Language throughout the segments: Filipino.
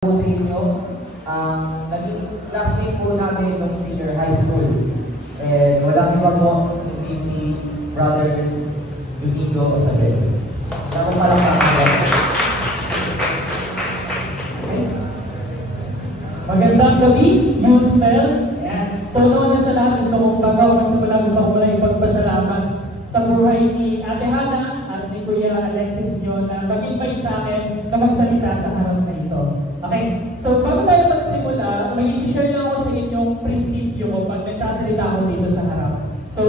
po sa inyo, naging classmate po namin nung senior high school. And walang iba po hindi si Brother Domingo Osabel. Ako pa lang namin. Magandang gabi, Youth Mel. So noon na sa lahat, gusto kong magsimula, gusto ko muna ipagpasalamat sa buhay ni Ate Hana at ni Kuya Alexis nyo na mag-invite sa akin na magsalita sa harap na ito. Okay, so bago tayo magsimula, may i-share lang ako sa inyong prinsipyo ko pag nagsasalita ako dito sa harap. So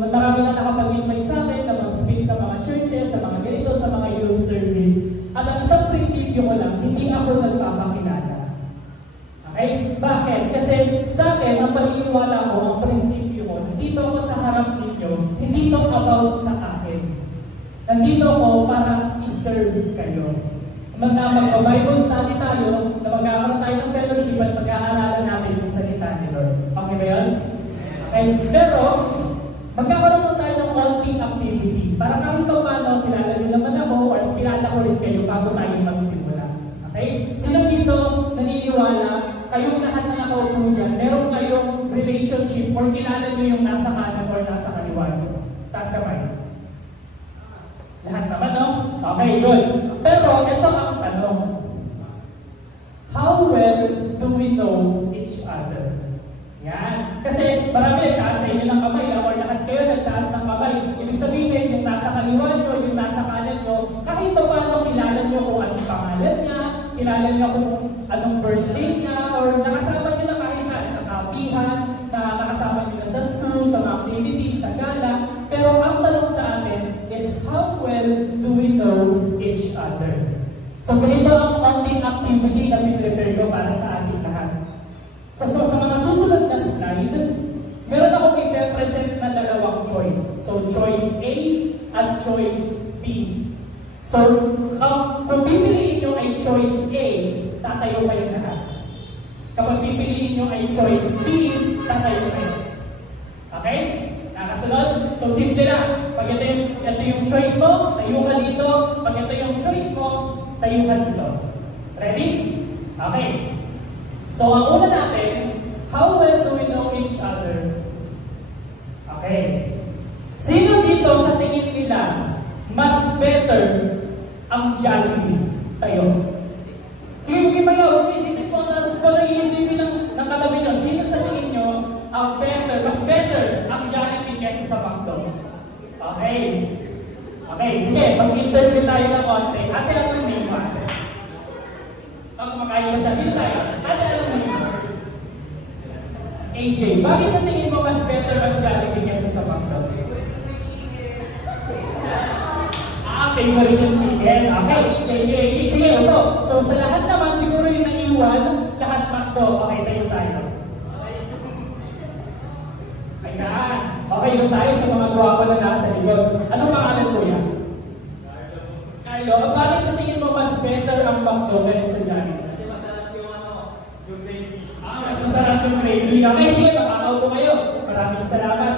marami na nakapag-invite sa akin na mag-speak sa mga churches, sa mga ganito, sa mga youth service. At ang isang prinsipyo ko lang, hindi ako nagpapakilala. Okay? Bakit? Kasi sa akin, ang paniniwala ko, ang prinsipyo ko, nandito ako sa harap ninyo, hindi ito about sa akin. Nandito ako para i-serve kayo. Mag-Bible study tayo, na magkakaroon tayo ng fellowship at mag-aaralan natin yung salita ni Lord. Okay ba yun? Okay? Pero, magkakaroon tayo ng walking activity para kahit pa paano, kilala nyo naman ako or kilala ko rin kayo bago tayo magsimula. Okay? Sino dito naniniwala, kayong lahat na nakaupo dyan, meron kayong relationship or kilala nyo yung nasa kanan or nasa kaliwa nyo? Taas kamay. Lahat naman, no? Okay, good. Pero, ito ang tanong. How well do we know each other? Yan. Kasi marami nagtaas sa inyo ng kamay, or lahat kayo nagtaas ng kamay. Ibig sabihin, yung nasa kaliwa nyo, yung nasa kanan nyo, kahit pa paano kilala nyo kung anong pangalan niya, kilala nyo kung anong birthday niya, or nakasama nyo na kahit sa kapihan, na nakasama nyo na sa school, sa mga activities, sa gala. Pero ang tanong sa atin is, how well do we know each other? So, ganito ang konting activity na pinrepare ko para sa ating lahat. So, sa mga susunod na slide, meron akong i-present na dalawang choice. So, choice A at choice B. So, kung pipiliin nyo ay choice A, tatayo kayo lahat. Kapag pipiliin nyo ay choice B, tatayo kayo. Okay? Nakasunod? So, simple lang. Pag ito yung choice mo, tayo ka dito. Pag ito yung choice mo, tayo ka dito. Ready? Okay. So, ang una natin, how well do we know each other? Okay. Sino dito sa tingin nila mas better ang Jollibee? Tayo. Sige, magkimaya. Huwag isipin ko na iisipin ng katabi nyo. Sino sa tingin nyo ang better, mas better ang Jollibee kaysa sa McDo? Okay. Okay, sige. Mag-interview tayo ng konti. Ate, anong name mo? Pag kumakain mo siya, dito tayo. Ate, anong name mo? AJ. Bakit sa tingin mo mas better ang Jollibee kaysa sa McDo? Favorite yung chicken. Okay. Sige, ito. So, sa lahat naman, siguro yung naiwan, lahat McDo. Okay, tayo. Ayan. Okay, doon tayo sa mga guwapo na nasa likod. Anong pangalan ko yan? Carlo. Bakit sa tingin mo mas better ang McDo kaysa sa Jollibee? Kasi masarap yung gravy. Mas masarap yung gravy. Okay, sige, makakaw ko kayo. Maraming salamat.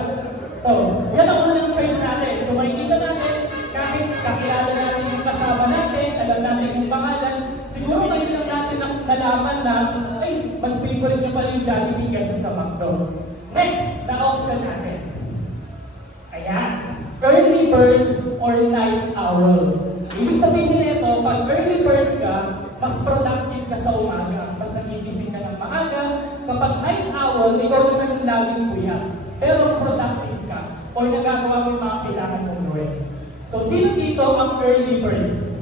So, yan ang unang choice natin. So, makikita natin, kahit kakilala natin yung kasama natin, alam natin yung pangalan, siguro ngayon lang natin nalaman na, ay, mas favorite nyo pala yung Jollibee kaysa sa McDo. Next, na option natin. Ayan. Early bird or night owl. Ibig sabihin nito, pag early bird ka, mas productive ka sa umaga. Mas nagigising ka ng maaga. Kapag night owl, ikaw naman yung laging kuya. Pero productive ka. O nagagawa mo yung mga kailangan mong gawin. So, sino dito ang early bird?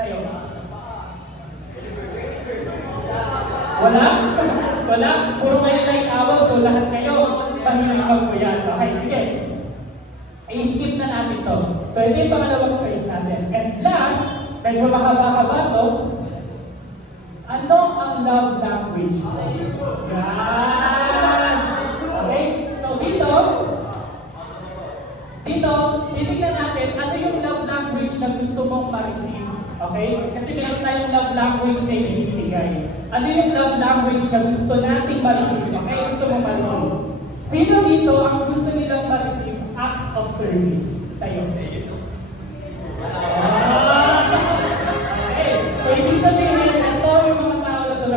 Tayo. Wala? Wala? Puro kayo night owl, so lahat kayo pahinang magkuyan. Okay, sige. I-skip na natin to. So, ito yung pangalawang choice natin. And last, medyo mahaba-haba to. Ano ang love language? Yan! Okay? So, dito, titignan natin ano yung love language na gusto mong ma-receive. Okay? Kasi meron tayong love language na ibibigay. Ano yung love language na gusto nating ma-receive? Okay? Gusto mong ma-receive. Sino dito ang gusto nilang ma-receive acts of service? Tayo. Okay. So, ibig sabihin, ito yung mga tao na to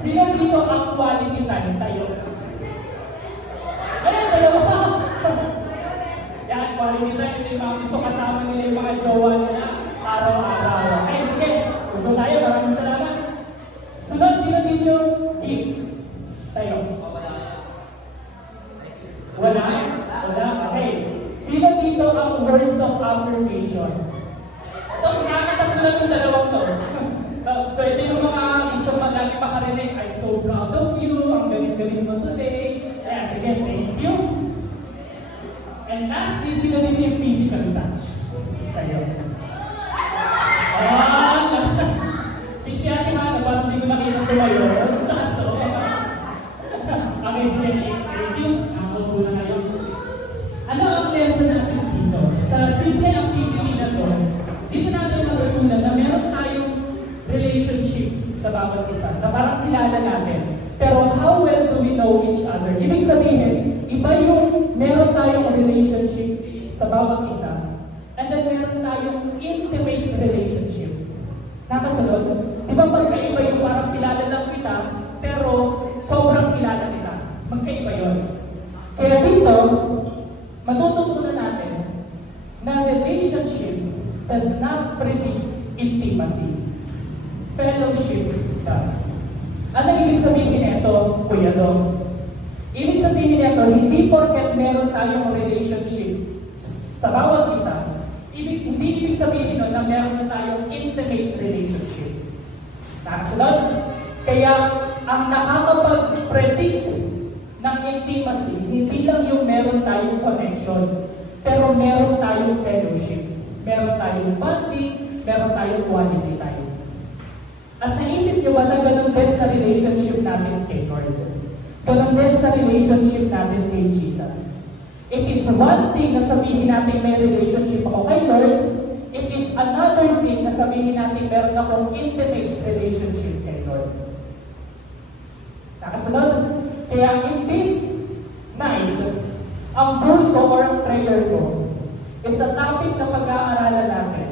Sino dito ang quality time tayo? Ayan, dalawa pa. Yan, quality time. Hindi yung mga gusto kasama nila yung mga jowa nila araw-araw. Ay, sige. Tuto tayo. Maraming salamat. Sunod, sino dito yung gifts? Tayo. Wala? Wala? Okay. Sino dito ang words of affirmation? Ito, nakakatakbo lang yung dalawang to. So, ito yung mga gusto lagi makarinig. I'm so proud of you. Ang galing-galing mo today. Ayan, sige, thank you. And lastly, sino dito yung physical touch? Tayo. Si Ate Hana, parang hindi ko nakita tumayo. Saan to? Okay, sige, thank you. Nakakaupo na kayo. Ano ang lesson natin dito? Sa simple activity na to, dito natin matutunan na meron tayong relationship sa bawat isa, na parang kilala natin. Pero how well do we know each other? Ibig sabihin, iba yung meron tayong relationship sa bawat isa, and then meron tayong intimate relationship. Nakasunod? Di ba magkaiba yung parang kilala lang kita, pero sobrang kilala kita? Magkaiba yun. Kaya dito, matututunan natin na relationship does not predict intimacy. Fellowship does. Ano ibig sabihin nito, Kuya Doms? Ibig sabihin nito, hindi porket meron tayong relationship sa bawat isa, hindi ibig sabihin nun na meron na tayong intimate relationship. Nakasunod? Kaya, ang nakakapag-predict ng intimacy, hindi lang yung meron tayong connection, pero meron tayong fellowship, meron tayong bonding, meron tayong quality time. At naisip niyo ba na ganun din sa relationship natin kay Lord? Ganun din sa relationship natin kay Jesus. It is one thing na sabihin natin may relationship ako kay Lord. It is another thing na sabihin natin meron akong intimate relationship kay Lord. Nakasunod? Kaya in this night, ang goal ko or ang prayer ko is a topic na pag-aaralan natin.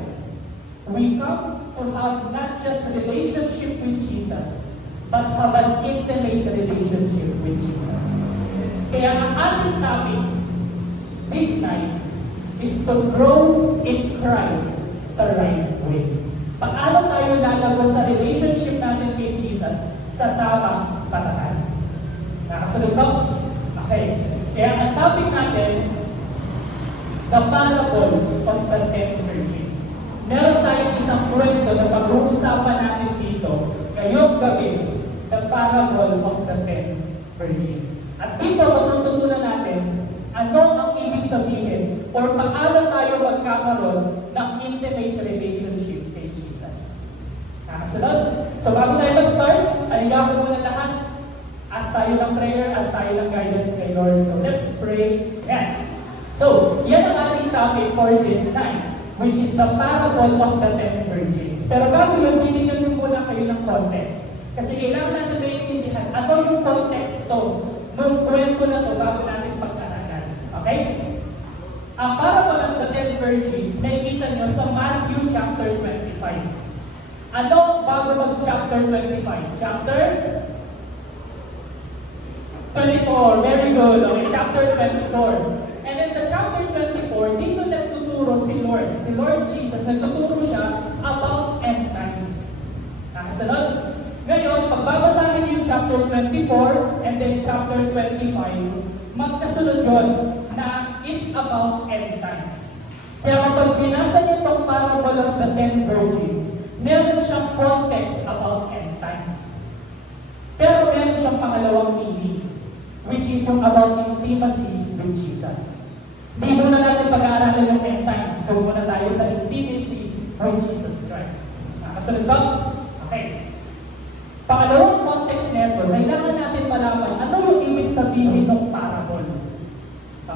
We come to have not just a relationship with Jesus, but have an intimate relationship with Jesus. Kaya ang ating topic this night is to grow in Christ the right way. Paano tayo lalago sa relationship natin kay Jesus sa tamang paraan? Nakasunod ba? Okay. Kaya ang topic natin, the parable of the 10 virgins. Meron tayong isang kwento na pag-uusapan natin dito ngayong gabi, the parable of the 10 virgins. At dito, matututunan natin ano ang ibig sabihin or paano tayo magkakaroon ng intimate relationship kay Jesus. Nakasunod? So bago tayo mag-start, aligaw ko muna lahat. Ask tayo ng prayer, ask tayo ng guidance kay Lord. So let's pray. Yan. So, yan ang ating topic for this night, which is the parable of the 10 virgins. Pero bago yun, binigyan ko muna kayo ng context. Kasi kailangan natin maintindihan ano yung konteksto ng kwento na to bago natin pag-aralan. Okay? Ang parable of the 10 virgins, nakikita nyo sa Matthew chapter 25. Ano bago mag-chapter 25? Chapter 24. Very good. Okay, chapter 24. And then sa chapter 24, dito nagtuturo si Lord Jesus, nagtuturo siya about end times. Nakasunod? Ngayon, pagbabasahin niyo yung chapter 24 and then chapter 25, magkasunod yun na it's about end times. Kaya kapag binasa niyo itong parable of the 10 virgins, meron siyang context about end times. Pero meron siyang pangalawang meaning, which is yung about intimacy with Jesus. Hindi muna natin pag-aaralan ng end times. Kung muna tayo sa intimacy with Jesus Christ. Nakasunod ba? Okay. Pangalawang context nito, kailangan natin malaman ano yung ibig sabihin ng parable.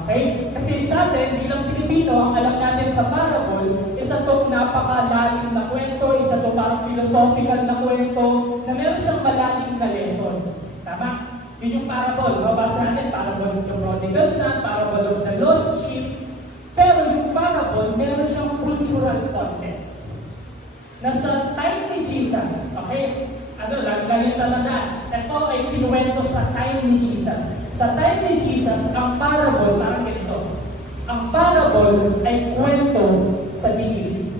Okay? Kasi sa atin, bilang Pilipino, ang alam natin sa parable, isa itong napakalalim na kwento, isa itong parang philosophical na kwento, na meron siyang malalim na lesson. Tama? Yun yung parable. Mabasa natin, parable of the prodigal son, parable of the lost sheep. Pero yung parable, meron siyang cultural context. Na sa time ni Jesus, okay, lagi yung tatandaan. Ito ay kinuwento sa time ni Jesus. Sa time ni Jesus, ang parable, parang ganito. Ang parable ay kwento sa dilim.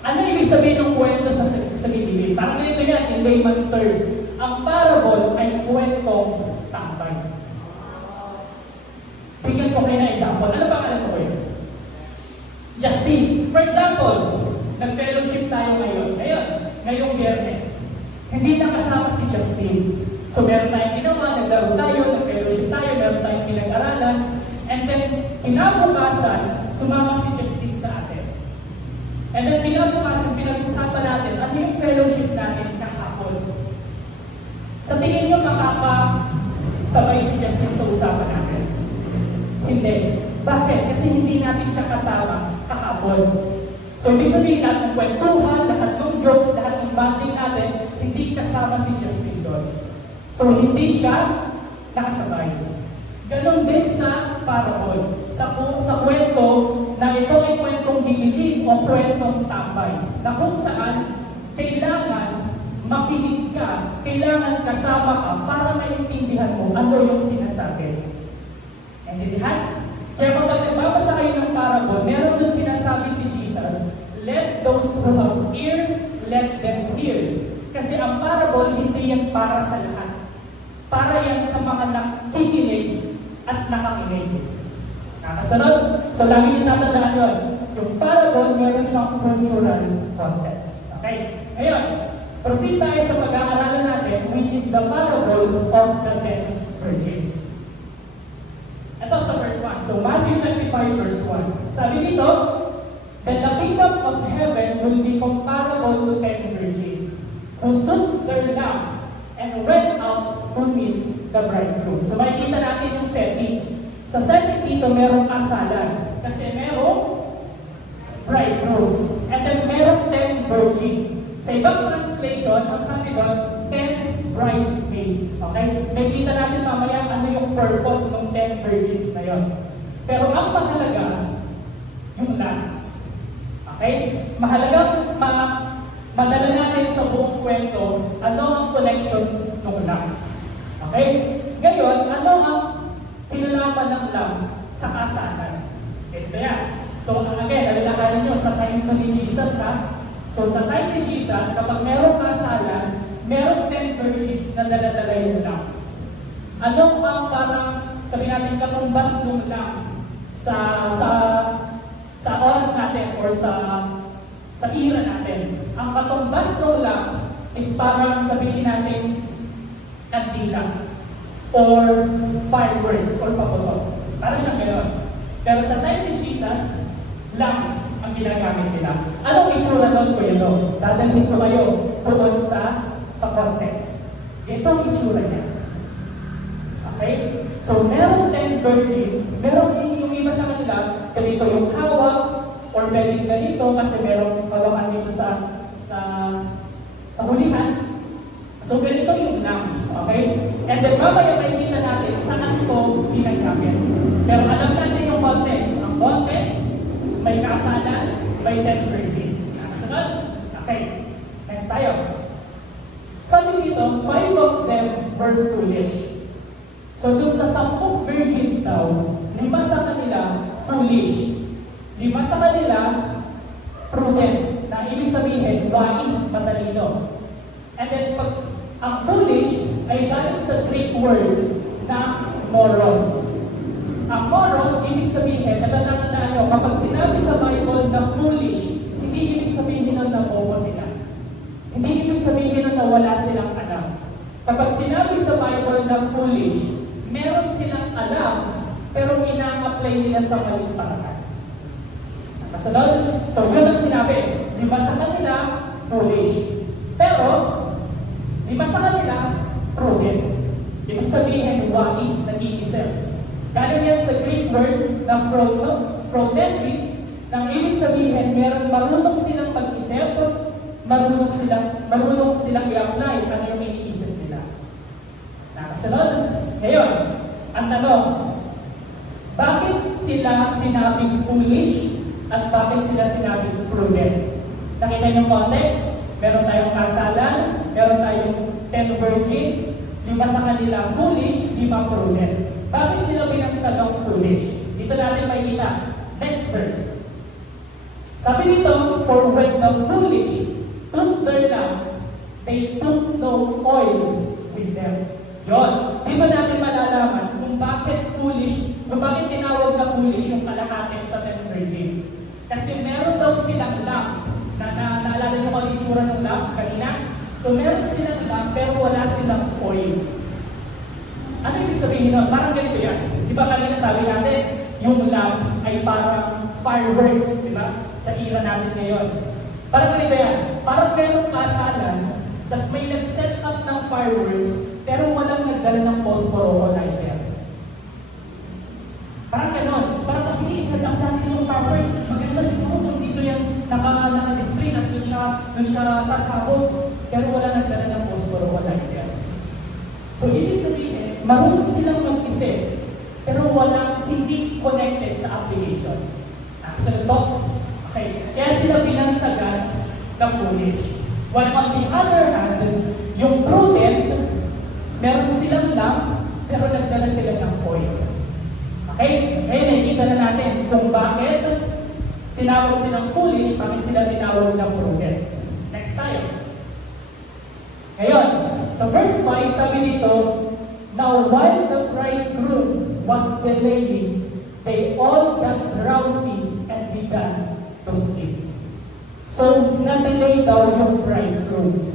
Ano ibig sabihin ng kwento sa dilim? Parang ganito yan, in layman's term. Ang parable ay kwentong tambay. Bigyan ko kayo ng example. Ano ba alam ko kayo? Justin. For example, nag-fellowship tayo ngayong Biyernes. Hindi nakasama si Justin. So meron tayong ginawa, naglaro tayo, nag-fellowship tayo, meron tayong pinag-aralan, and then kinabukasan, sumama si Justin sa atin. And then kinabukasan, pinag-usapan natin ano yung fellowship natin kahapon. Sa tingin nyo, makakasabay si Justin sa usapan natin? Hindi. Bakit? Kasi hindi natin siya kasama kahapon. So, ibig sabihin lahat ng kwentuhan, lahat ng jokes, lahat ng bonding natin, hindi kasama si Justin doon. So, hindi siya nakasabay. Ganon din sa parable. Sa kwento na ito ay kwentong dilim o kwentong tambay. Na kung saan, kailangan makinig ka, kailangan kasama ka para maintindihan mo ano yung sinasabi. Naintindihan? Kaya kapag nagbabasa kayo ng parable, meron doon sinasabi si Jesus, let those who have ear, let them hear. Kasi ang parable, hindi yan para sa lahat. Para yan sa mga nakikinig at nakakinig. Nakasunod? So, lagi niyo tatandaan yun. Yung parable, meron siyang cultural context. Okay? Ngayon, proceed tayo sa pag-aaralan natin, which is the parable of the 10 virgins. Ito sa verse 1. So, Matthew 95 verse 1. Sabi dito, that the kingdom of heaven will be comparable to 10 virgins who took their lamps and went out to meet the bridegroom. So, makikita natin yung setting. Sa setting dito, merong kasalan. Kasi merong bridegroom. And then merong 10 virgins. Sa ibang translation, ang sabi doon, 10 bridesmaids. Okay? Makikita natin mamaya ano yung purpose ng 10 virgins na yon. Pero ang mahalaga, yung lamps. Okay? Mahalagang madala natin sa buong kwento ano ang connection ng lamps. Okay? Ngayon, ano ang kinalaman ng lamps sa kasalan? Ito yan. So again, alalahanin nyo sa time ni Jesus, ha? So sa time ni Jesus, kapag merong kasalan, merong 10 virgins na daladala yung lamps. Ano ang parang, sabihin natin, katumbas ng lamps sa oras natin or sa era natin? Ang katumbas ng lamps is parang sabihin natin kandila or fireworks or paputok. Para siyang gano'n. Pero sa time ni Jesus, lamps ang ginagamit nila. Anong itsura doon ko yun? Dadalhin ko kayo doon sa context. Ito ang itsura niya. Okay? So, merong 10 virgins, merong yung iba sa kanila, ganito yung hawak, or pwedeng ganito kasi merong hawakan dito sa hulihan. So, ganito yung lamps. Okay? And then, mamaya makikita natin saan ito ginagamit. Pero alam natin yung context. Ang context, may kasalan, may 10 virgins. Nakasunod? Okay. Next tayo. Sabi dito, 5 of them were foolish. So, dun sa 10 virgins daw, 5 sa kanila, foolish. 5 sa kanila, prudent. Na ibig sabihin, wise, matalino. And then, pag ang foolish ay galing sa Greek word na moros. Ang moros, ibig sabihin, natatandaan nyo, kapag sinabi sa Bible na foolish, hindi ibig sabihin nun na bobo sila. Hindi ibig sabihin nun na wala silang alam. Kapag sinabi sa Bible na foolish, meron silang alam, pero ina-apply nila sa maling paraan. Nakasunod? So, yun ang sinabi. 5 sa kanila, foolish. Pero, 5 sa kanila, prudent. Ibig sabihin, wise, nag-iisip. Galing yan sa Greek word na phronesis, nang ibig sabihin, marunong silang mag-isip, marunong silang i-apply ano yung iniisip nila. Nakasunod? Ngayon, ang tanong, bakit sila sinabing foolish at bakit sila sinabing prudent? Nakita niyo yung context? Meron tayong kasalan, meron tayong 10 virgins, 5 sa kanila foolish, 5 prudent. Bakit sila binansagang foolish? Dito natin makikita. Next verse. Sabi dito, for when the foolish took their lamps, they took no oil with them. Yon. Di ba natin malalaman kung bakit foolish, kung bakit tinawag na foolish yung kalahati sa 10 virgins? Kasi meron daw silang lamp. Naalala niyo kung itsura ng lamp kanina? So meron silang lamp pero wala silang oil. Ano ibig sabihin nun? Parang ganito yan. Di ba kanina sabi natin, yung lamps ay parang fireworks, di ba? Sa era natin ngayon. Parang ganito yan. Parang merong kasalan, tapos may nag-set up ng fireworks, pero walang nagdala ng posporo o lighter. Parang ganon. Parang kasi isa lang natin yung fireworks. Maganda siguro kung dito yung naka-display, nas doon siya sasabog, pero wala nagdala ng posporo o lighter. So, ibig sabihin, marunong silang mag-isip, pero hindi connected sa application. Sunod po? Okay. Kaya sila binansagan na foolish. While on the other hand, yung prudent, meron silang lamp, pero nagdala sila ng oil. Okay? Ngayon, nakikita na natin kung bakit tinawag silang foolish, bakit sila tinawag ng prudent. Next tayo. Ngayon, sa verse 5, sabi dito, now while the bridegroom was delaying, they all got drowsy and began to sleep. So, na-delay daw yung bridegroom.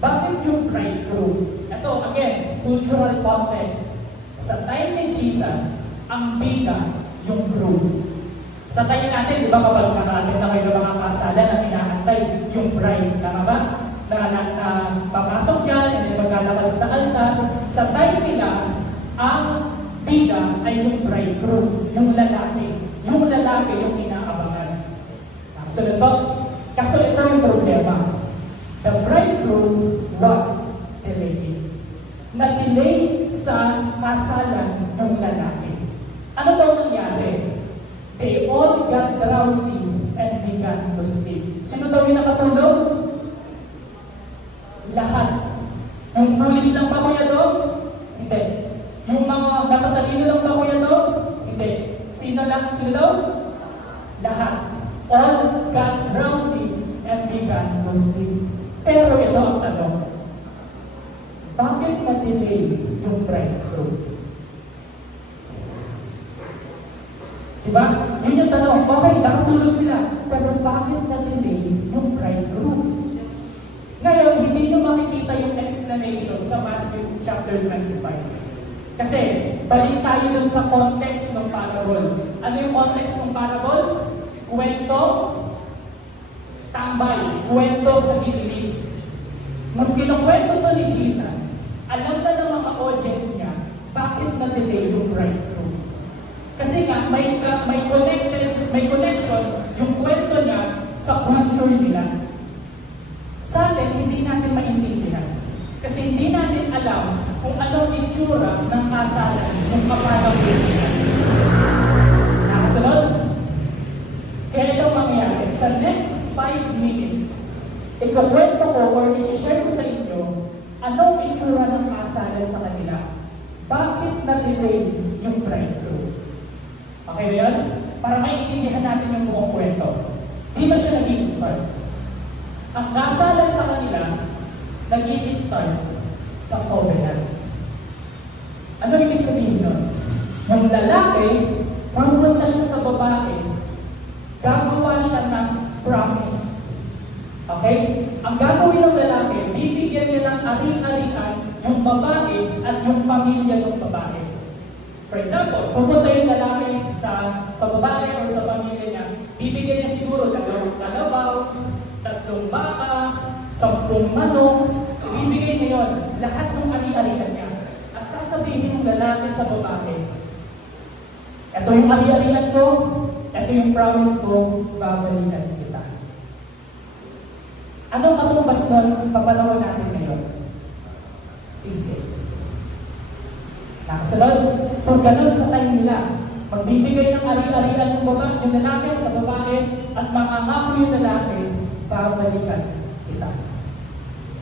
Bakit yung bridegroom? Ito, again, cultural context. Sa time ni Jesus, ang bida yung groom. Sa time natin, di ba kapag nakaatin na kayo ng mga kasalan na inaantay yung bride, tama ba? Na papasok yan, and then maglalakad sa altar. Sa time nila, ang bida ay yung bridegroom, yung lalaki. Yung lalaki yung inaabangan. Sunod po? Kaso ito yung problema. The bridegroom was delayed. Na-delay sa kasalan ng lalaki. Ano daw nangyari? They all got drowsy and began to sleep. Sino daw yung nakatulog? Lahat. Yung foolish lang ba, Kuya Dogs? Hindi. Yung mga matatalino lang ba, Kuya Dogs? Hindi. Sino daw? Lahat. All got drowsy and began to sleep. Pero ito ang tanong. Bakit na-delay yung bridegroom? Diba? Yun yung tanong. Okay, nakatulog sila. Pero bakit na-delay yung bridegroom? Ngayon, hindi nyo makikita yung explanation sa Matthew chapter 25. Kasi, balik tayo dun sa context ng parable. Ano yung context ng parable? Kwento, tambay, kwento sa gilid. Nung kinukwento to ni Jesus, alam na ng mga audience niya, bakit na-delay yung bridegroom? Kasi nga, may connection yung kwento niya sa culture nila. Sa atin, hindi natin maintindihan. Kasi hindi natin alam kung anong itsura ng kasalan ng kaparabol nila. Nakasunod? Kaya ito mangyayari. Sa next 5 minutes, ikukwento ko or isi-share ko sa inyo anong itsura ng kasalan sa kanila. Bakit na-delay yung bridegroom? Okay ba yun? Para maintindihan natin yung buong kwento. Dito siya nag-i-start. Ang kasalan sa kanila, nag-i-start sa covenant. Ano ibig sabihin nun? Yung lalaki, pupunta siya sa babae, gagawa siya ng promise. Okay? Ang gagawin ng lalaki, bibigyan niya ng ari-arian yung babae at yung pamilya ng babae. For example, pupunta yung lalaki sa babae o sa pamilya niya, bibigyan niya siguro 2 kalabaw, 3 baka, 10 manok, ibibigay niya yun, lahat ng ari-arian niya. At sasabihin ng lalaki sa babae, ito yung ari-arian ko, ito yung promise ko, babalikan kita. Anong katumbas nun sa panahon natin ngayon? Sisi. Nakasunod? So, ganun sa time nila. Magbibigay ng ari-arian yung lalaki sa babae at mangangako yung lalaki, babalikan kita.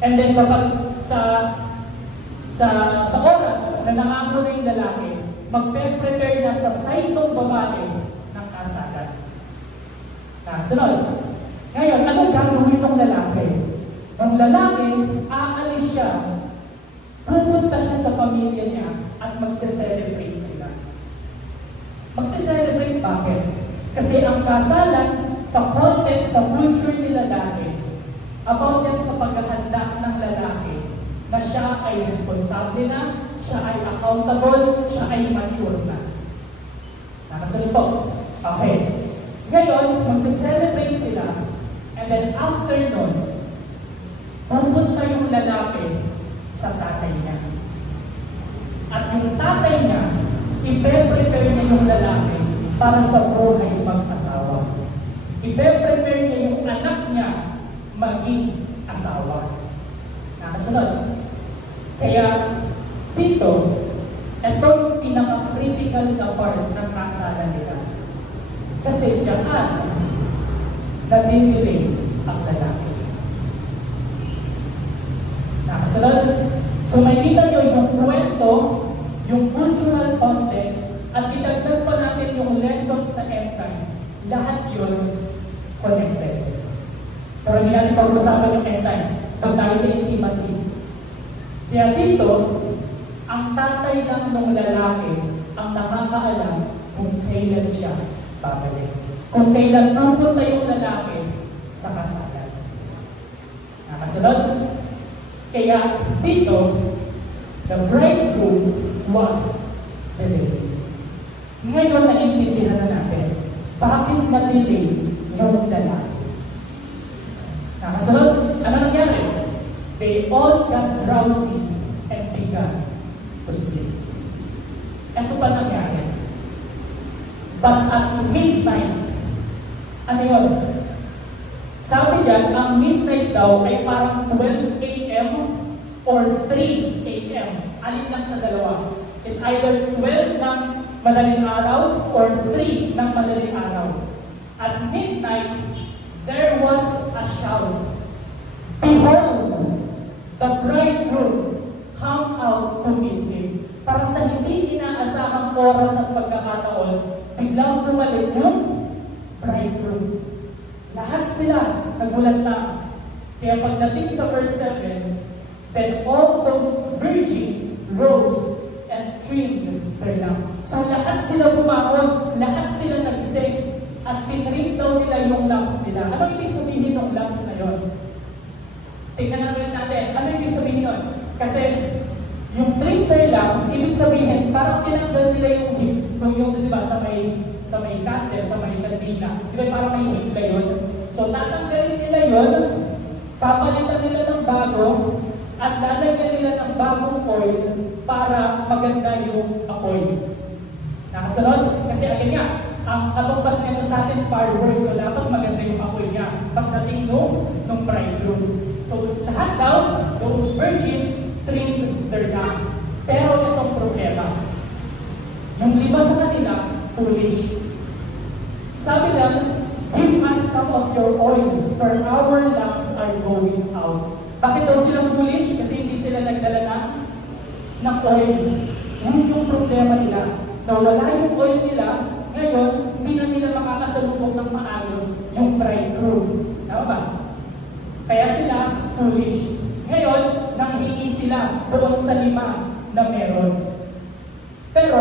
And then kapag sa oras na nangako na yung lalaki, magpe-prepare na sa side ng babae ng kasalan. Sunod. Ngayon, anong gagawin ng lalaki? Ang lalaki, aalis siya, pupunta siya sa pamilya niya at magse-celebrate sila. Magse-celebrate bakit? Kasi ang kasalan sa context, sa culture ni lalaki, about yan sa paghahanda ng lalaki na siya ay responsable na, siya ay accountable, siya ay mature na. Nakasunod po. Okay. Ngayon, magse-celebrate sila, and then after nun, pupunta yung lalaki sa tatay niya. At yung tatay niya, i-prepare niya yung lalaki para sa buhay mag-asawa. I-prepare niya yung anak niya maging asawa. Nakasunod. Kaya dito, ito yung pinaka-critical na part ng kasalan nila. Kasi diyan, nadidili ang lalaki. Nakasunod. So makikita nyo yung kwento, yung cultural context, at idagdag pa natin yung lesson sa end times. Lahat yun connected. Pero hindi natin pag-usapan yung end times. Doon tayo sa intimacy. Kaya dito, ang tatay lang ng lalaki ang nakakaalam kung kailan siya babalik. Kung kailan pupunta yung lalaki sa kasalan. Nakasunod? Kaya dito, the bridegroom was delayed. Ngayon, naintindihan na natin bakit na-delay yung lalaki. Nakasunod? Ano nangyari? They all got drowsy and began to sleep. Ito pa nangyari. But at midnight, ano yun? Sabi dyan, ang midnight daw ay parang 12 a.m. or 3 a.m. Alin lang sa dalawa. It's either 12 ng madaling araw or 3 ng madaling araw. At midnight, there was a shout. Behold, the bridegroom come out to meet him. Parang sa hindi inaasahang oras at pagkakataon, biglang bumalik yung bridegroom. Lahat sila nagulat na. Kaya pagdating sa verse 7, then all those virgins rose and trimmed their lamps. So lahat sila bumangon, lahat sila nagising, at tinrim daw nila yung lamps nila. Ano ibig sabihin ng lamps na yun? Tingnan natin, ano ibig sabihin yun? Kasi yung trim their lamps, ibig sabihin, parang tinanggal nila yung diba, sa may candle, sa may kandila. Diba parang may higla yun? So tatanggalin nila yun, papalitan nila ng bago, at lalagyan nila ng bagong oil para maganda yung apoy. Nakasunod? Kasi again nga, ang katumbas nito sa atin, fireworks. So dapat maganda yung apoy niya pagdating nung bridegroom. So lahat daw, those virgins trimmed their lamps. Pero itong problema, yung 5 sa kanila, foolish. Sabi lang, give us some of your oil, for our lamps are going out. Bakit daw sila foolish? Kasi hindi sila nagdala ng oil. Yun yung problema nila. Nawala yung oil nila, ngayon, hindi na nila makakasalubong ng maayos yung bridegroom. Tama ba? Kaya sila foolish. Ngayon, nanghingi sila doon sa 5 na meron. Pero,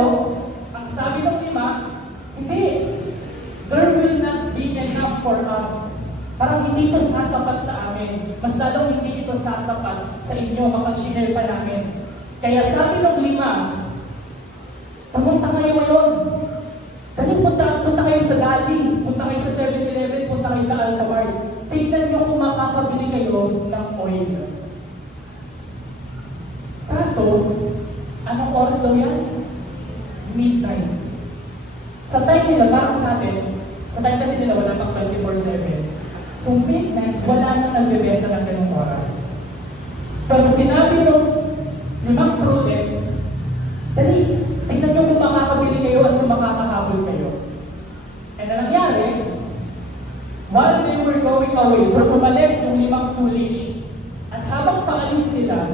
ang sabi ng 5, hindi. There will not be enough for us. Parang hindi ito sasapat sa amin. Mas lalong hindi ito sasapat sa inyo kapag share pa namin. Kaya sabi ng 5, pumunta kayo ngayon. Dali, punta kayo sa Dali, punta kayo sa 7-Eleven, punta kayo sa Alphabet. Tignan nyo kung makakabili kayo ng oil. Kaso, anong oras daw yan? Midnight. Sa time nila, parang sa atin, sa time kasi nila wala pang 24/7. So midnight, wala na nagbebenta ng ganung oras. Pero sinabi ng 5 prudent, dali, tignan nyo kung makakabili kayo at kung makakahabol While they were going away, so umalis yung 5 foolish. At habang paalis sila,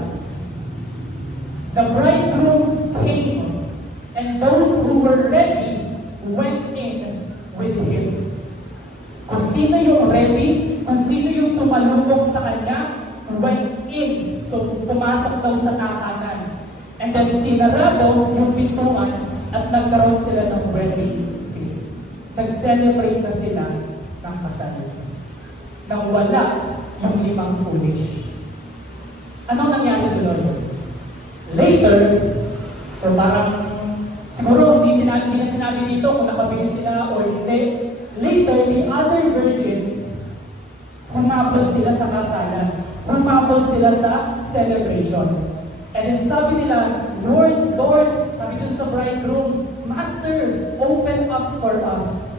the bridegroom came, and those who were ready went in with him. Kung sino yung ready, kung sino yung sumalubong sa kanya, went in. So, pumasok daw sa tahanan. And then, sinara daw yung pintuan at nagkaroon sila ng wedding feast. Nag-celebrate na sila ng kasal. Nang wala yung 5 foolish. Anong nangyari sunod? Later, so parang, siguro hindi na sinabi dito kung nakabili sila or hindi. Later, the other virgins, humabol sila sa kasalan. Humabol sila sa celebration. And then sabi nila, Lord, Lord, sabi dun sa bridegroom, Master, open up for us.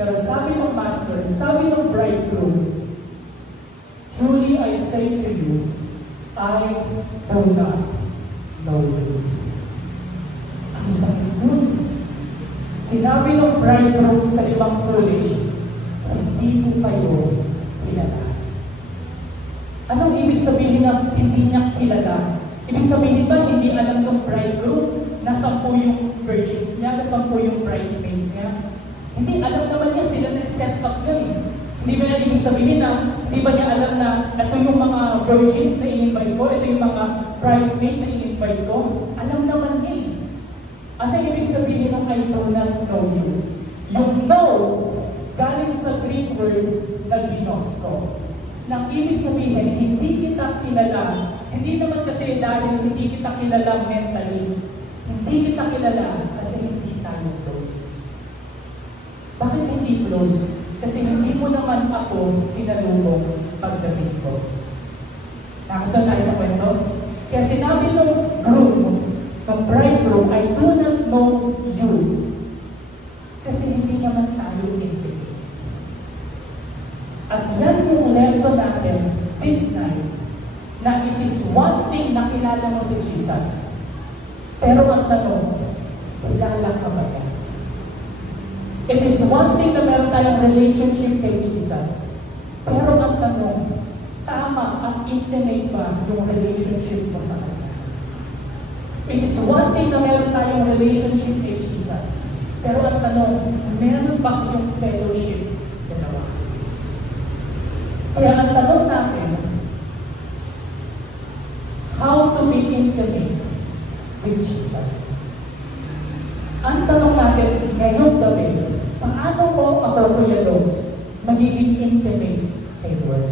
Pero sabi ng master, sabi ng bridegroom, truly I say to you, I do not know you. Ang sakit nun. Sinabi ng bridegroom sa 5 foolish, hindi ko kayo kilala. Anong ibig sabihin ng hindi niya kilala? Ibig sabihin ba hindi alam ng bridegroom na 10 yung virgins niya, na 10 yung bridesmaids niya? Hindi, alam naman niya sila nag-set up na eh. Hindi ba niya ibig sabihin na, hindi ba niya alam na ito yung mga virgins na in-invite ko, ito yung mga bridesmaids na in-invite ko? Alam naman niya eh. Ano ibig sabihin ng I do not know you? Yung know, galing sa Greek word na ginosko. Nang ibig sabihin, hindi kita kilala. Hindi naman kasi dahil hindi kita kilala mentally. Hindi kita kilala kasi hindi tayo close. Bakit hindi close? Kasi hindi mo naman ako sinalubong pagdating ko. Nakasunod tayo sa kwento? Kaya sinabi ng groom, ng bridegroom, I do not know you. Kasi hindi naman tayo intimate. At yan yung lesson natin this night, na it is one thing na kilala mo si Jesus. Pero ang tanong, kilala ka ba yan? It is one thing na meron tayong relationship kay Jesus. Pero ang tanong, tama at intimate ba yung relationship mo sa Kanya? It is one thing na meron tayong relationship kay Jesus. Pero ang tanong, meron ba yung fellowship dalawa? Kaya ang tanong natin, how to be intimate with Jesus? Ang tanong natin ngayong gabi, paano mo ako, Kuya Logs, magiging intimate kay Lord?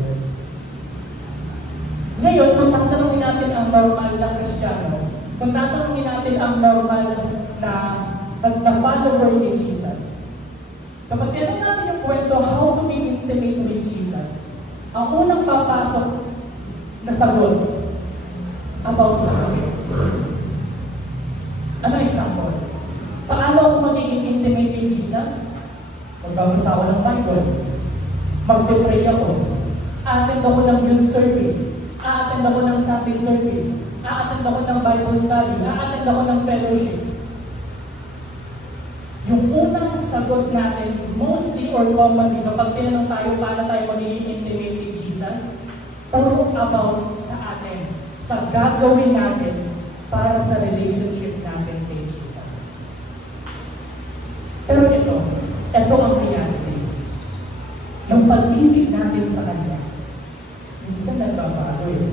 Ngayon, kung tatanungin natin ang normal na Kristiyano, kung tatanungin natin ang normal na follower ni Jesus, kapag tinanong natin yung kwento, how to be intimate with Jesus, ang unang papasok na sagot about sa akin. Ano example? Paano ako magiging intimate with Jesus? Magbabasa ako ng Bible. Magpe-pray ako. Attend ako ng youth service. Attend ako ng Sunday service. Attend ako ng Bible study. Attend ako ng fellowship. Yung unang sagot natin, mostly or commonly, kapag tinanong tayo paano tayo magiging intimate with Jesus, puro about sa atin, sa gagawin natin para sa relationship natin kay Jesus. Pero ito ang reality. Yung pag-ibig natin sa Kanya, minsan nagbabago eh.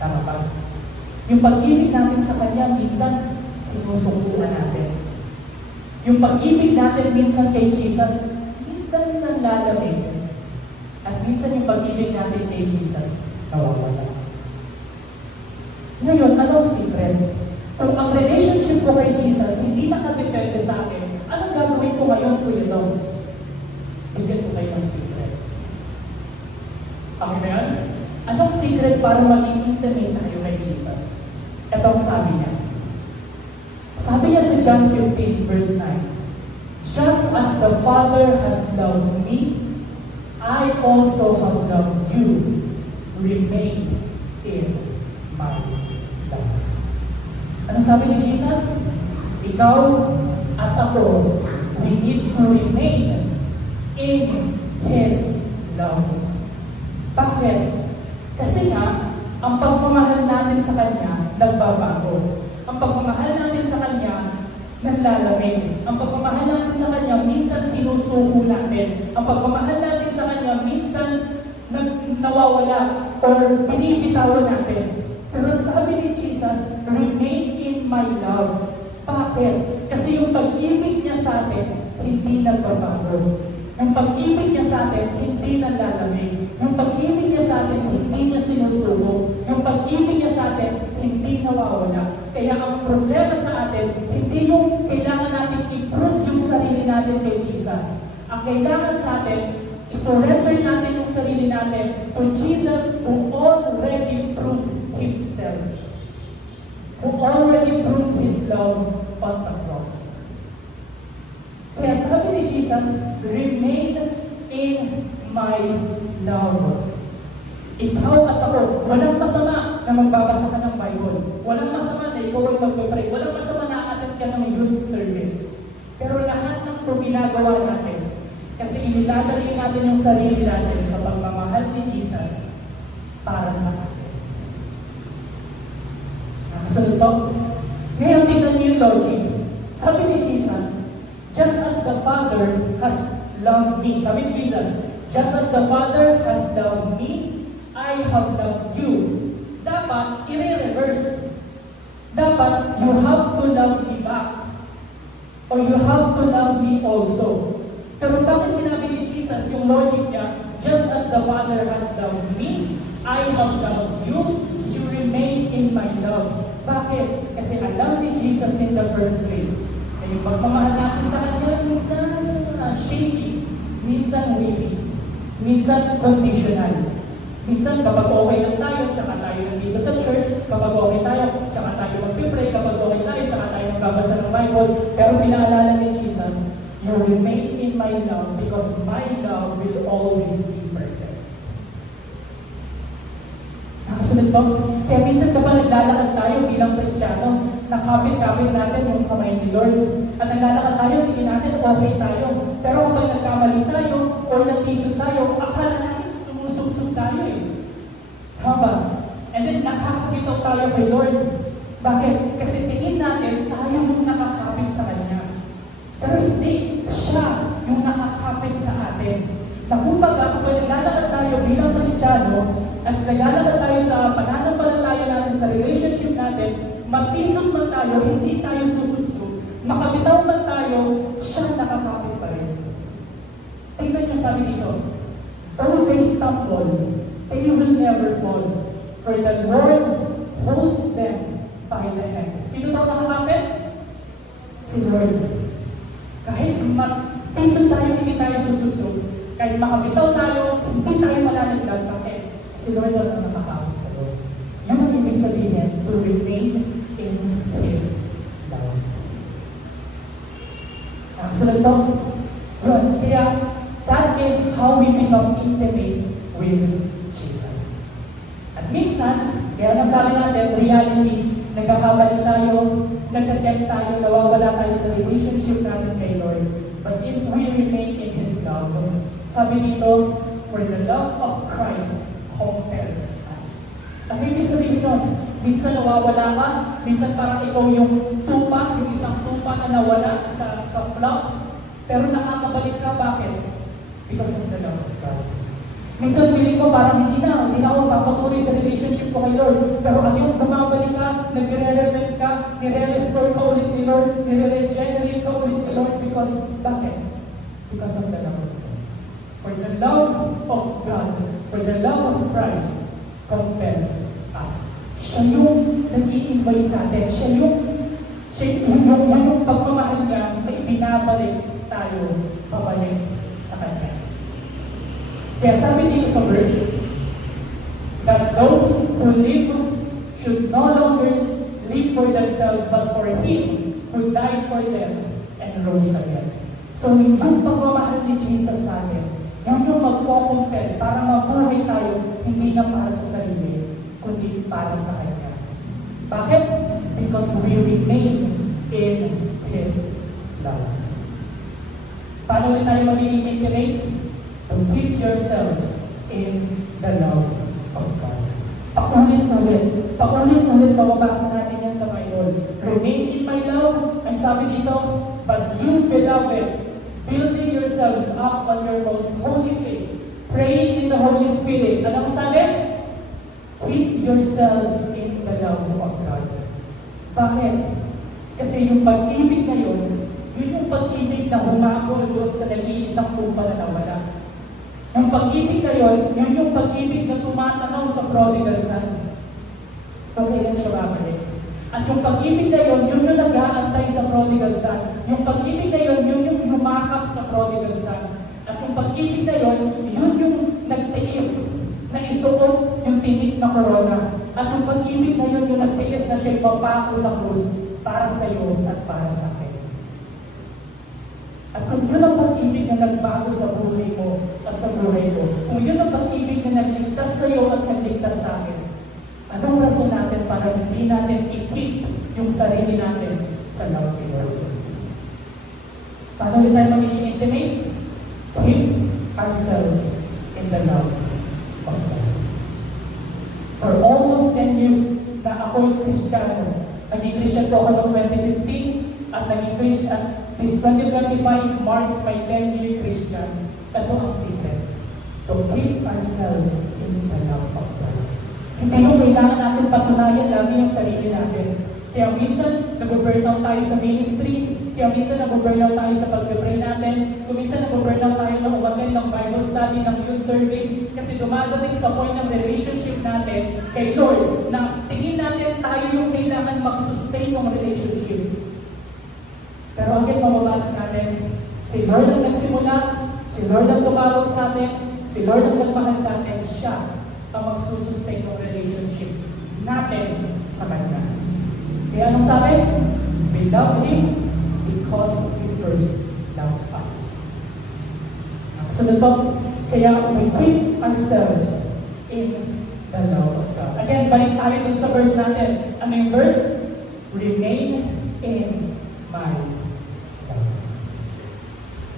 Tama ba? Yung pag-ibig natin sa Kanya, minsan sinusukuan natin. Yung pag-ibig natin minsan kay Jesus, minsan nanlalamig. At minsan yung pag-ibig natin kay Jesus, nawawala. Ngayon, anong secret? Kung ang relationship ko kay Jesus hindi nakadepende sa akin, anong gagawin ko ngayon, Kuya Logs? Bigyan ko kayo ng secret. Okay ba yan? Anong secret para maging intimate tayo kay Jesus? Ito ang sabi niya. Sabi niya sa John 15, verse 9, just as the Father has loved me, I also have loved you. Remain in my love. Ano sabi ni Jesus? Ikaw at ako, we need to remain in His love. Bakit? Kasi nga, ang pagmamahal natin sa Kanya, nagbabago. Ang pagmamahal natin sa Kanya, nanlalamig. Ang pagmamahal natin sa Kanya, minsan sinusuko natin. Ang pagmamahal natin sa Kanya, minsan nawawala or binibitawan natin. Pero sabi ni Jesus, remain in my love. Bakit? Kasi yung pag-ibig niya sa atin, hindi nagbabago. Yung pag-ibig niya sa atin, hindi nanlalamig. Yung pag-ibig niya sa atin, hindi niya sinusubo. Yung pag-ibig niya sa atin, hindi nawawala. Kaya ang problema sa atin, hindi yung kailangan natin i-prove yung sarili natin kay Jesus. Ang kailangan sa atin, i-surrender natin yung sarili natin to Jesus who already proved Himself. Who already proved His love on the cross. Kaya sabi ni Jesus, remain in my love. Ikaw at ako, walang masama na magbabasa ka ng Bible. Walang masama na ikaw ay magpapray. Walang masama na aatat ka ng youth service. Pero lahat ng ito ginagawa natin kasi inilalagay natin yung sarili natin sa pagmamahal ni Jesus para sa atin. Nakasunod to? Ngayon, tingnan niyo yung logic. Sabi ni Jesus, just as the Father has loved me. Sabi ni Jesus, just as the Father has loved me, I have loved you. Dapat, i-reverse. Dapat, you have to love me back. Or you have to love me also. Pero bakit sinabi ni Jesus yung logic niya, just as the Father has loved me, I have loved you, you remain in my love. Bakit? Kasi alam ni Jesus in the first place. Yung pagmamahal natin sa Kanya, minsan shaky, minsan wavy, minsan conditional. Minsan kapag okay lang tayo, tsaka tayo nandito sa church, kapag okay tayo, tsaka tayo mag-pray, kapag okay tayo, tsaka tayo magbabasa ng Bible. Pero pinaalala ni Jesus, you remain in my love because my love will always be perfect. Nakasunod po? Kaya minsan kapag naglalakad tayo bilang Kristiyano, nakapit-kapit natin yung kamay ni Lord. At naglalakad tayo, tingin natin okay tayo. Pero kapag nagkamali tayo o natisod tayo, akala natin sumusubsub tayo eh. Haba. And then nakakabitaw tayo kay Lord. Bakit? Kasi tingin natin tayo yung nakakapit sa Kanya. Pero hindi, siya yung nakakapit sa atin. Na kumbaga, kapag naglalakad tayo bilang Kristiyano, at naglalakad tayo sa pananampalataya natin, sa relationship natin, magtisod man tayo, hindi tayo susudsud, makabitaw man tayo, siya nakakapit pa rin. Tingnan niyo sabi dito, though they stumble, they will never fall, for the Lord holds them by the hand. Sino daw nakakapit? Si Lord. Kahit magtisod tayo, hindi tayo susudsud, kahit makabitaw tayo, hindi tayo malalaglag, bakit? Si Lord ang nakakapit sa Lord. Yan ang ibig sabihin, to remain in His love. Sunod to? Yun. Kaya, that is how we become intimate with Jesus. At minsan, kaya nasabi natin, reality, nagkakamali tayo, nagkatempt tayo, nawawala tayo sa relationship natin kay Lord. But if we remain in His love, sabi dito, for the love of Christ compels us. Ang ibig sabihin nun, minsan nawawala ka, minsan parang ikaw yung tupa, yung isang tupa na nawala sa flock, pero nakakabalik ka, bakit? Because of the love of God. Minsan feeling ko parang hindi na ako papatuloy sa relationship ko kay Lord, pero ang yung bumabalik ka, nagre-repent ka, nire-restore ka ulit ni Lord, nire-regenerate ka ulit ni Lord, because, bakit? Because of the love of God. For the love of God, for the love of Christ compels us. Siya yung nag-i-invite sa atin. Siya yung pagmamahal niya na ibinabalik tayo pabalik sa Kanya. Kaya sabi dito sa verse, that those who live should no longer live for themselves but for Him who died for them and rose again. So yung pagmamahal ni Jesus sa atin, yun yung magpo-compel para mabuhay tayo, hindi na para sa sarili, kundi para sa Kanya. Bakit? Because we remain in His love. Paano Paano ulit tayo magiging intimate? To keep yourselves in the love of God. Paulit-ulit mababasa natin yan sa Bible. Remain in my love. Ang sabi dito, but you, beloved, building yourselves up on your most holy faith, praying in the Holy Spirit. Ano ang sabi? Keep yourselves in the love of God. Bakit? Kasi yung pag-ibig na yun yung pag-ibig na humabol doon sa nag-iisang tupa na nawala. Yung pag-ibig na yun yung pag-ibig na tumatanaw sa prodigal son. Kung kailan siya babalik. At yung pag-ibig na yun yung nag-aantay sa prodigal son. Yung pag-ibig na yun yung humakap sa prodigal son. At yung pag-ibig na yun yung nagtiis na isuot yung tinik na corona. At yung pag-ibig na yun yung nagtiis na siya'y papako sa krus para sa iyo at para sa akin. At kung yun ang pag-ibig na nagbago sa buhay mo at sa buhay ko, kung yun ang pag-ibig na nagligtas sa iyo at nagligtas sa akin, anong rason natin para hindi natin i-keep yung sarili natin sa love ni Lord? Paano ulit tayo magiging intimate? Keep ourselves in the love of God. For almost 10 years na ako'y Kristiyano, naging Christian po ako noong 2015 at naging Christian. This 2025 marks my 10-year Christian. Ito ang secret. To keep ourselves in the love of God. Hindi yung kailangan natin patunayan lagi yung sarili natin. Kaya minsan, nag-burnout tayo sa ministry. Kaya minsan, nag-burnout tayo sa pag-pray natin. Kung minsan, nag-burnout tayo na umattend ng Bible study, ng youth service. Kasi dumadating sa point ng relationship natin kay Lord na tingin natin tayo yung kailangan mag-sustain ng relationship. Pero again, mababasa natin, si Lord ang nagsimula, si Lord ang tumawag sa atin, si Lord ang nagmahal sa atin, siya ang magsusustain ng relationship natin sa Kanya. Kaya anong sabi? We love Him because He first loved us. Ang sunod po, kaya we keep ourselves in the love of God. Again, balik tayo dun sa verse natin. Ano yung verse? Remain in my love.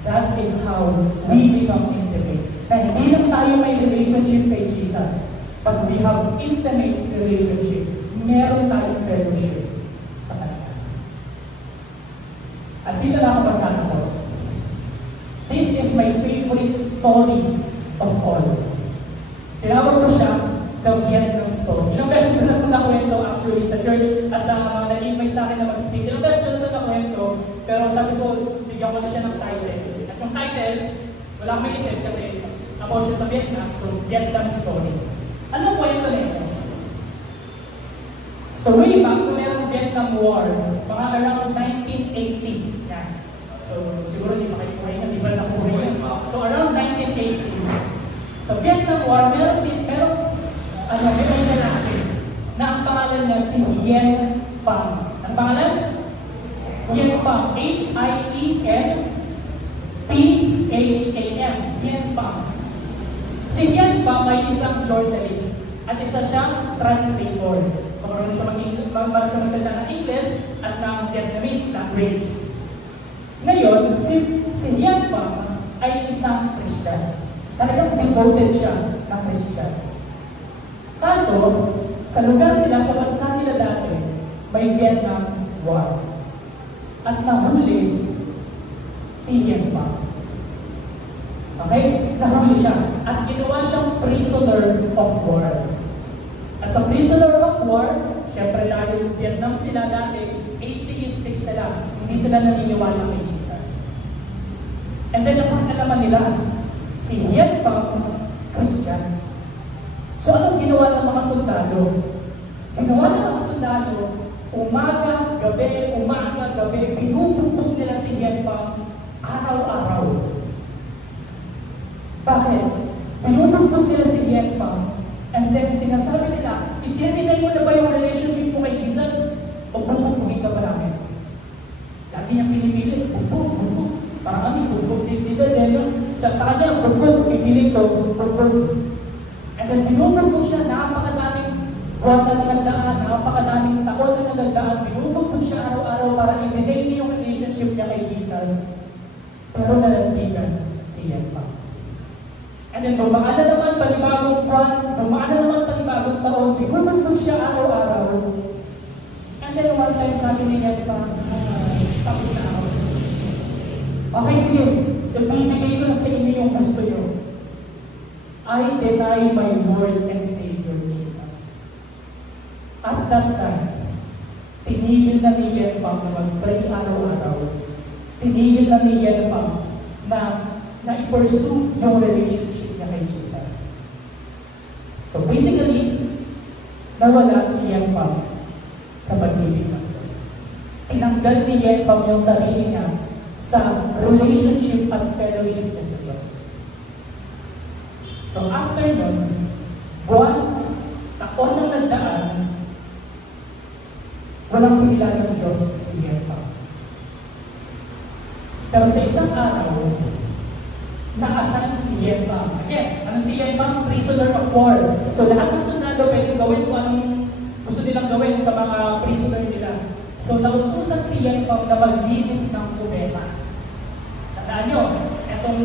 That is how we become intimate. Na hindi lang tayo may relationship kay Jesus, but we have intimate relationship. Meron tayong fellowship sa Kanya. At dito na ako magtatapos. This is my favorite story of all. Tinawag ko siya the Vietnam story. Ilang beses ko na ito nakwento actually sa church at sa mga nag-invite sa akin na mag-speak. Ilang beses ko na ito nakwento, pero sabi ko, bigyan ko na siya ng title. At yung title, wala akong isip kasi about siya sa Vietnam, so Vietnam story. Anong kwento na ito? So way back, nung merong Vietnam War, mga around 1980. Yan. So siguro hindi pa kayo kuhay na, di ba nakuhay na? So around 1980, sa Vietnam War, meron may lalaki na ang pangalan niya si Hien Pham. Ang pangalan? Hien Pham. H-I-E-N-P-H-A-M. Hien Pham. Si Hien Pham ay isang journalist at isa siyang translator. So marunong siya magsalita ng English at ng Vietnamese language. Ngayon, si Hien Pham ay isang Christian. Talagang devoted siya ng Christian. Kaso, sa lugar nila, sa bansa nila dati, may Vietnam War. At nahuli si Hien Pham. Okay? Nahuli siya. At ginawa siyang prisoner of war. At sa prisoner of war, syempre dahil Vietnam sila dati, atheistic sila. Hindi sila naniniwala kay Jesus. And then, napakalaman nila, si Hien Pham, Christian. So, anong ginawa ng mga sundalo? Ginawa ng mga sundalo, umaga, gabi, binubugbog nila si Hien Pham araw-araw. Bakit? Binubugbog nila si Hien Pham, and then sinasabi nila, i-terminate mo na ba yung relationship mo kay Jesus? O bubugbugin ka ba namin? Lagi niyang pinipilit, bugbog. Parang kami, bugbog dito, sa kanya, bugbog, ipilit ko, bugbog. And then binubugbog siya, napakadaming buwan na nagdaan, napakadaming taon na nagdaan, binubugbog siya araw-araw para i-delay niya yung relationship niya kay Jesus. Pero nalandigan si Yenfang. And then dumaan na naman panibagong buwan, dumaan na naman panibagong taon, bigubog siya araw-araw. And then one time sabi ni Yenfang, tapos na ako. Okay, sige, ibibigay ko na sa inyo yung gusto nyo. I deny my Lord and Savior Jesus. At that time, tinigil na ni Yenfang na mag-pray araw-araw. Tinigil na ni Yenfang na i-pursue yung relationship niya kay Jesus. So basically, nawala si Yenfang sa pag-ibig ng Diyos. Tinanggal ni Yenfang yung sarili niya sa relationship at fellowship niya sa Diyos. So after nun, taon na nagdaan, walang kumilala ng Diyos si Yenfang. Pero sa isang araw, naasan si Yenfang. Again, ano si Yenfang? Prisoner of war. So lahat ng sundalo pwedeng gawin kung anong gusto nilang gawin sa mga prisoner nila. So nautusan si Yenfang na maglinis ng kubeta. Tandaan nyo, itong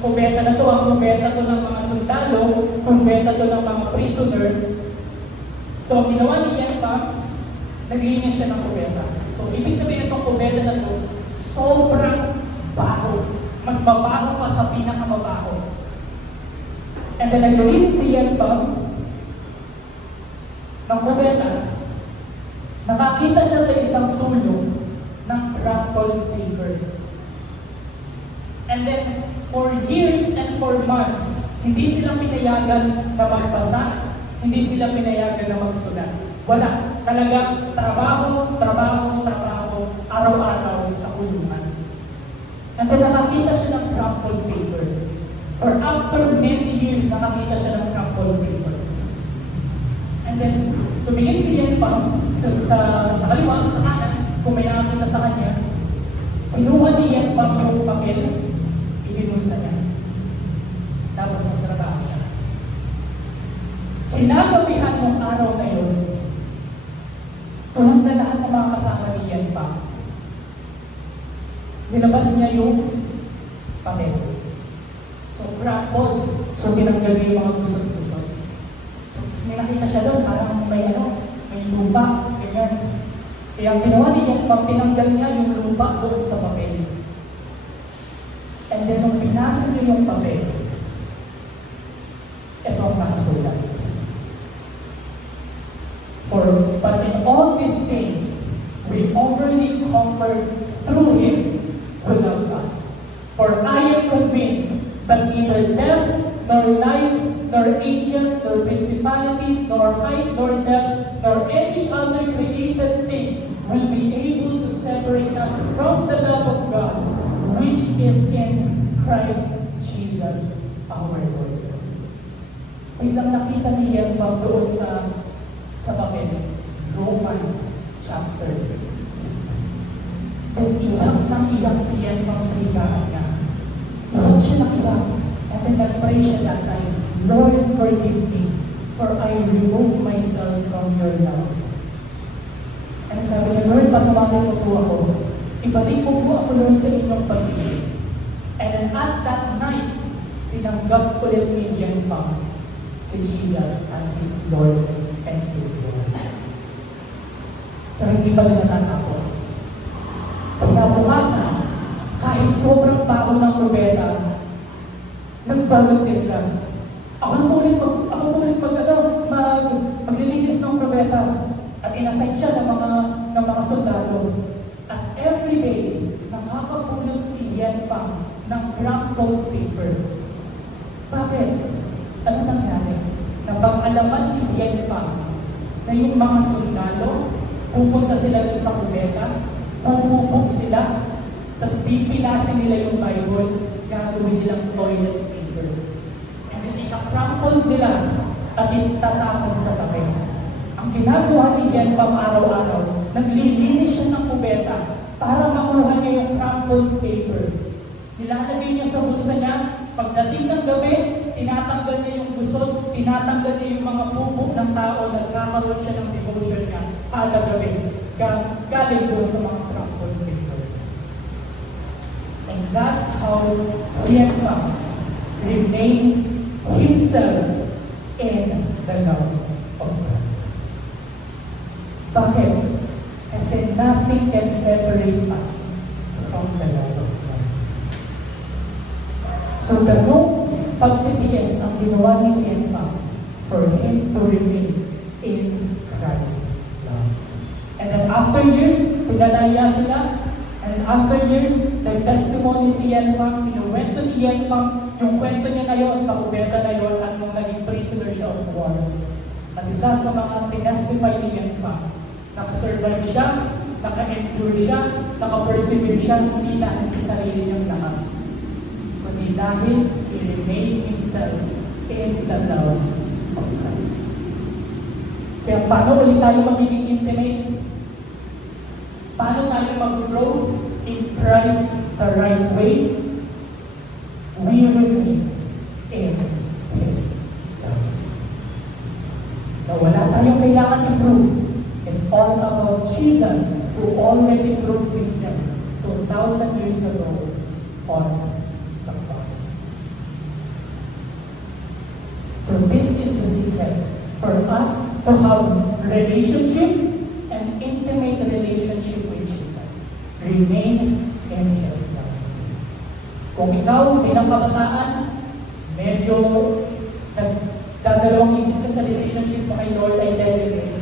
kubeta na to, ang kubeta to ng mga sundalo, kubeta to ng mga prisoner. So ang ginawa ni Yenfang, naglinis siya ng kubeta. So ibig sabihin itong kubeta na to, sobrang baho. Mas mabaho pa sa pinakamabaho. And then naglinis si Yenfang ng kubeta, nakakita siya sa isang sulong ng crumpled paper. And then, for years and for months, hindi sila pinayagan na magbasa, hindi sila pinayagan na magsulat. Wala. Talagang trabaho, araw-araw sa kulungan. And then nakakita siya ng crumpled paper. For after many years, nakakita siya ng crumpled paper. And then, tumingin si Yenfang sa kaliwa, sa kanan, kung may nakakita sa kanya, kinuha ni Yenfang yung papel, ibinusa niya. Tapos nagtrabaho siya. Kinagabihan ng araw na yun, tulad na lahat ng mga kasama ni Yenfang, nilabas niya yung papel. So, crumpled. So, tinanggal niya yung mga gusot-gusot. So, may nakita siya doon, parang may lupa, ganyan. Kaya ang ginawa ni Yenfang, tinanggal niya yung lupa doon sa papel. And then, nung binasa niya yung papel, ito ang nakasulat. But in all these things, we overly conquer through Him who loved us. For I am convinced that neither death, nor life, nor angels, nor principalities, nor height, nor depth, nor any other created thing will be able to separate us from the love of God, which is in Christ Jesus our Lord. Biglang nakita ni Yenfang doon sa papel, Romans chapter 8. And iyak si Yenfang sa higaan niya. Iyak siya ng iyak. And then nag-pray siya that time, Lord, forgive me, for I remove myself from your love. And sabi niya, Lord, patawagan mo po ako. Ibalik mo po ako, Lord, sa inyong pag-ibig. And then at that night, tinanggap ulit ni Yenfang si Jesus as His Lord and Savior. Pero hindi pa na natatapos. Kinabukasan, kahit sobrang baho ng kubeta, nag-volunteer siya. Ako ulit maglilinis ng kubeta. At inassign siya ng mga sundalo. At every day, nakakapulot si Yenfang ng crumpled paper. Bakit? Ano nangyari? Napag-alaman ni Yenfang na yung mga sundalo, pupunta sila sa kubeta, pupupok sila, tapos pipilasin nila yung Bible, gagawin nilang toilet paper. And then ika-crumple nila at itatapon sa tabi. Ang ginagawa ni Yenfang araw-araw, naglilinis siya ng kubeta para makuha niya yung crumpled paper. Nilalagay niya sa bulsa niya, pagdating ng gabi, tinatanggal niya yung gusot, tinatanggal niya yung mga bubok ng tao, nagkakaroon siya ng devotion niya kada gabi. Galing doon sa mga crumpled paper. And And that's how Hienfang remained himself in the love of God. Bakit? Kasi nothing can separate us from the love of God. So ganong pagtitiis ang ginawa ni Hienfang for him to remain in Christ's love. And then after years, pinalaya sila. And after years, nag-testimony si Hienfang, kinuwento ni Hienfang yung kwento niya na yun sa kubeta na yun at nung naging prisoner siya of war. At isa sa mga tinestify ni Hienfang, nakasurvive siya, naka-endure siya, naka-persevere siya, hindi dahil sa sarili niyang lakas, kundi dahil he remained himself in the love of Christ. Kaya paano ulit tayo magiging intimate? Paano tayo mag-grow in Christ the right way? We remain in His love. Na wala tayong kailangan improve. It's all about Jesus who already proved Himself 2,000 years ago on the cross. So this is the secret for us to have relationship, an intimate relationship with Jesus. Remain in His love. Kung ikaw, bilang kabataan, medyo nagdadalawang isip ka sa relationship mo kay Lord, I tell you this,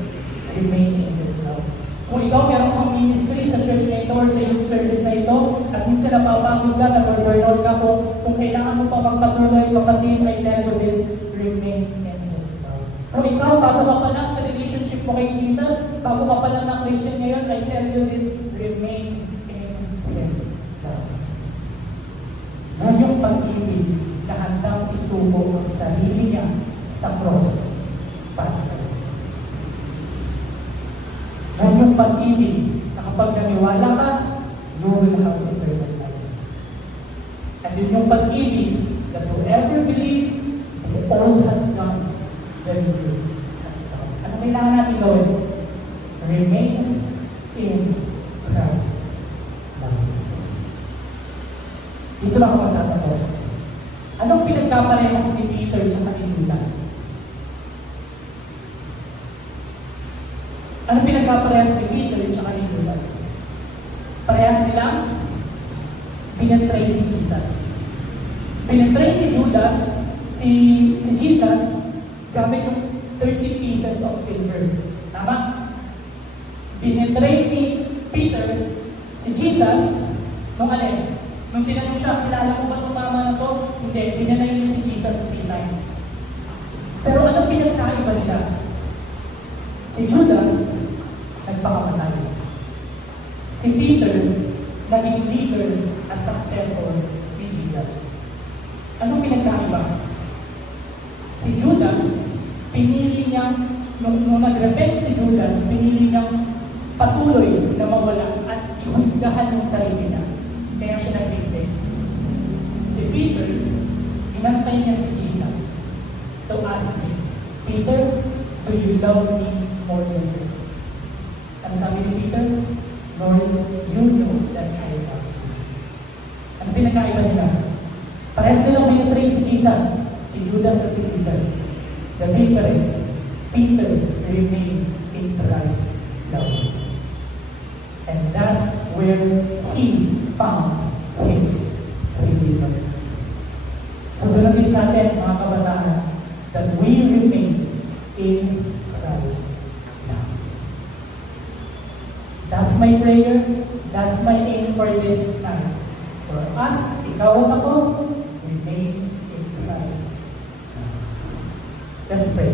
remain in His love. Kung ikaw, meron kang ministry sa church na ito or sa youth service na ito, at minsan napapagod ka, nag-burnout ka, kung kailangan mo pa magpatuloy, kapatid, I tell you this, remain in His love. Kung ikaw, bago ka pa lang sa relationship mo kay Jesus, bago ka pa lang na Christian ngayon, I tell you this, remain in His love. Yan yung pag-ibig na handang isubo ang sarili niya sa cross para sa iyo. Yan yung pag-ibig na kapag naniwala ka, you will have eternal life. At yun yung pag-ibig that whoever believes, the old has gone, the new has come. Ano kailangan natin gawin? Remain in Christ. Dito lang ako magtatapos. Anong pinagkaparehas ni Peter at ni Judas? Anong pinagkaparehas ni Peter at ni Judas? Parehas nilang binetray si Jesus. Binetray ni Judas si Jesus gamit yung 30 pieces of silver. Tama? Binetray ni Peter si Jesus nung alin? Nung tinanong siya, kilala mo ba itong mama na to? Hindi, dinanay niya si Jesus 3 times. Pero anong pinagkaiba nila? Si Judas, nagpakamatay. Si Peter, naging leader at successor ni Jesus. Anong pinagkaiba? Si Judas, pinili niyang, nung nag-repent si Judas, pinili niyang patuloy na mawala at ihusgahan yung sarili niya. Kaya siya nag-repent. Si Peter, inantay niya si Jesus to ask him, Peter, do you love me more than this? Ano sabi ni Peter? Lord, you know that I love you. Ano pinagkaiba nila? Parehas nilang binitray si Jesus, si Judas at si Peter. The difference, Peter remained in Christ's love. And that's where he found his Redeemer. So, doon din sa atin, mga kabataan, that we remain in Christ now. That's my prayer. That's my aim for this time. For us, ikaw at ako, remain in Christ now. Let's pray.